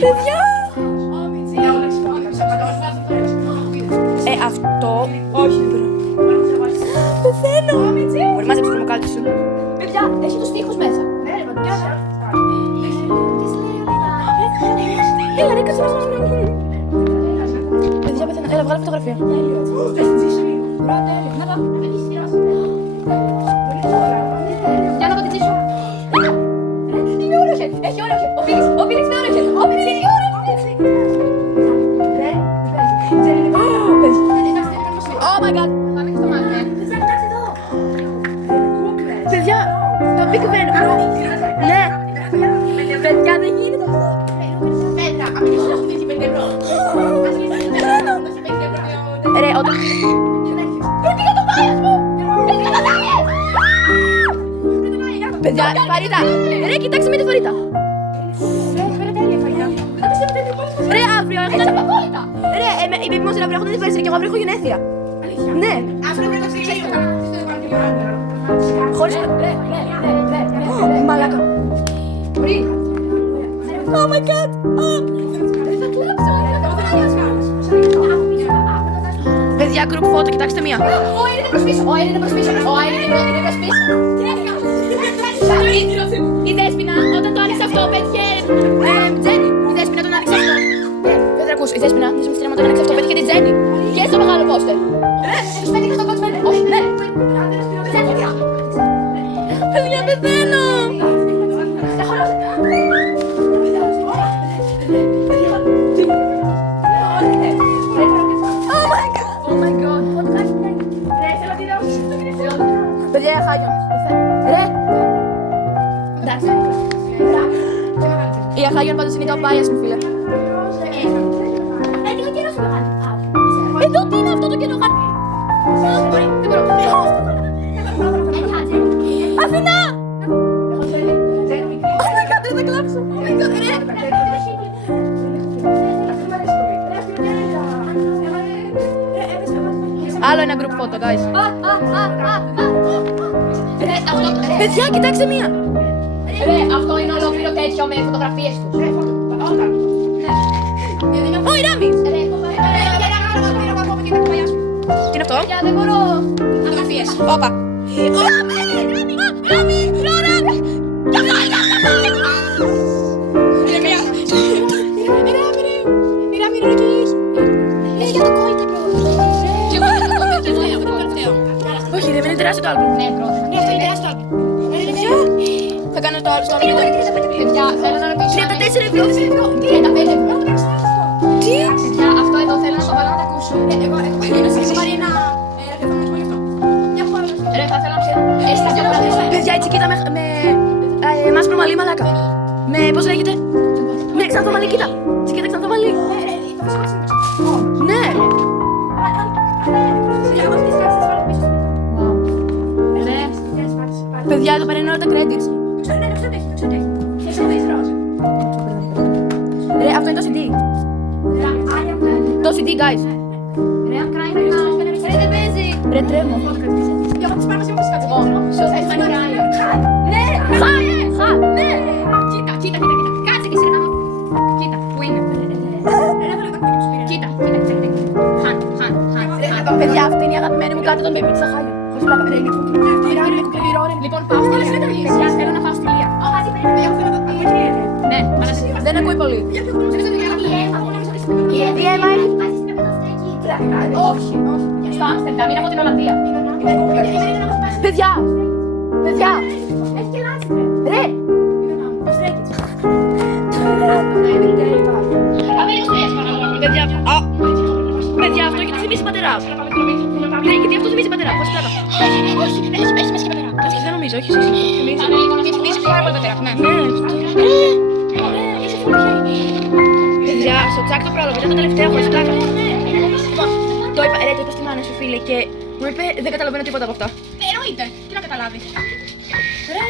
Παιδιά! Αυτό... Όχι, πεθαίνω! Μπορεί να μαζέψει το μοκάλι σου. Παιδιά, έχει τους τοίχους μέσα. Έλα ρε, κάτσε να σας βρω. Παιδιά, πεθαίνω. Έλα, βγάλε φωτογραφία. Για να το τυτσίσω. Είναι ωραίο χέρι. Έχει ωραίο χέρι. Ο Φίλιξ είναι ωραίο χέρι. Ο Φίλιξ είναι ωραίο χέρι. Oh my god. Πάμε και στο μάτι. Παιδιά, το Big Ben. Ναι. Παιδιά, δεν γίνεται αυτό. Πέτρα, αν μην σου έχουμε 5 ευρώ. Ρε, όταν... Πρέπει να το πάει, ας πούμε. Πρέπει να το πάει. Παιδιά, Φαρίτα. Ρε, κοιτάξτε με τη Φαρίτα. Ρε, αύριο έχω... Ρε, είπε μου ότι αύριο έχω την anniversary και εγώ αύριο έχω γενέθλια. Ναι. Χωρίς... Μαλάκα. Oh my god. Παιδιά, group photo, κοιτάξτε μία. Ο Άιρ είναι προς πίσω. Ο Άιρ είναι προς πίσω. Η Δέσποινα, όταν το άνοιξε αυτό, πέτυχε... Τζένι. Η Δέσποινα τον άνοιξε αυτό. Δεν θα ακούσει. Η Δέσποινα, η Δέσποινα όταν άνοιξε αυτό, πέτυχε τη Τζένι. Και στο μεγάλο πόστερ. Τους πέτυχε στο κότσο 5. Όχι, ναι. Παιδιά, πεθαίνω. Παιδιά, Αχάγιον. Ρε. Η Αχάγιον πάντως είναι το bias μου, φίλε. Εδώ τι είναι αυτό το καινούργιο γάτι. Αθηνά! Oh my god, δεν θα κλάψω. Άλλο ένα group photo, guys. Παιδιά, κοιτάξτε μία. Αυτό είναι ολόκληρο τέτοιο με φωτογραφίες τους. Ω, η Ράμι! Τι είναι αυτό? Δεν μπορώ. Φωτογραφίες. Όπα. Ράμι! Ράμι! Ράμι! Είναι μία. Η Ράμι είναι εκεί. Έχει για το κόλλητε, bro. Και εγώ για το κόλλητε και εγώ το τελευταίο. Όχι, ρε, είναι τεράστιο το άλμπουμ. Ναι, bro. Ναι, αυτό είναι τεράστιο άλμπουμ. Θα κάνω το άλλο στο άλλο. Παιδιά, θέλω να ρωτήσω. 34 ευρώ. 35 ευρώ. Τι? Παιδιά, αυτό εδώ θέλω να το βάλω να το ακούσω. Εγώ έχω πάρει ένα ραδιοφωνισμό γι' αυτό. Μια φορά. Ρε, θα θέλω να ξέρω. Έχεις τα δυο πράγματα. Παιδιά, έτσι κοίτα με μάσπρο μαλλί, μαλάκα. Με, πώς λέγεται? Με ξανθό μαλλί, κοίτα. Έτσι κοίτα ξανθό μαλλί. Ναι. Παιδιά, εδώ πέρα είναι όλα τα credits. Ρε, αυτό είναι το CD. Το CD, guys. Ρε, αν κράει να... Ρε, δεν παίζει. Ρε, τρέμω. Για να τις πάρω σε μουσικά. Σου θες να κράει. Ναι, Χα, ναι. Κοίτα. Κάτσε και σειρά. Κοίτα, που είναι. Κοίτα. Χαν. Παιδιά, αυτή είναι η αγαπημένη μου κάτω τον baby της Αχάγιον. Χωρίς πλάκα, ρε, είναι κουκκινό. Λοιπόν, πάω στη Λία. Παιδιά, θέλω να πάω στη Λία. Ναι, Δεν ακούει πολύ. Η Εύα έχει πάει στην Όχι. Στο Άμστερνταμ, είναι από την Ολλανδία. Παιδιά! Έχει και λάθη. Ρε! Παιδιά, αυτό γιατί θυμίζει πατερά. Ρε, γιατί αυτό θυμίζει πατερά. Πώς πλάκα. Όχι, έχει μέσα και πατέρα. Δεν νομίζω, όχι. Θυμίζει πάρα πολύ πατέρα. Ναι. Παιδιά, στο τσάκ το πρόλαβε, ήταν το τελευταίο χωρίς πλάκα. Το είπα, ρε, το είπα στη μάνα σου, φίλε, και μου είπε δεν καταλαβαίνω τίποτα από αυτά. Εννοείται. Τι να καταλάβει. Ρε,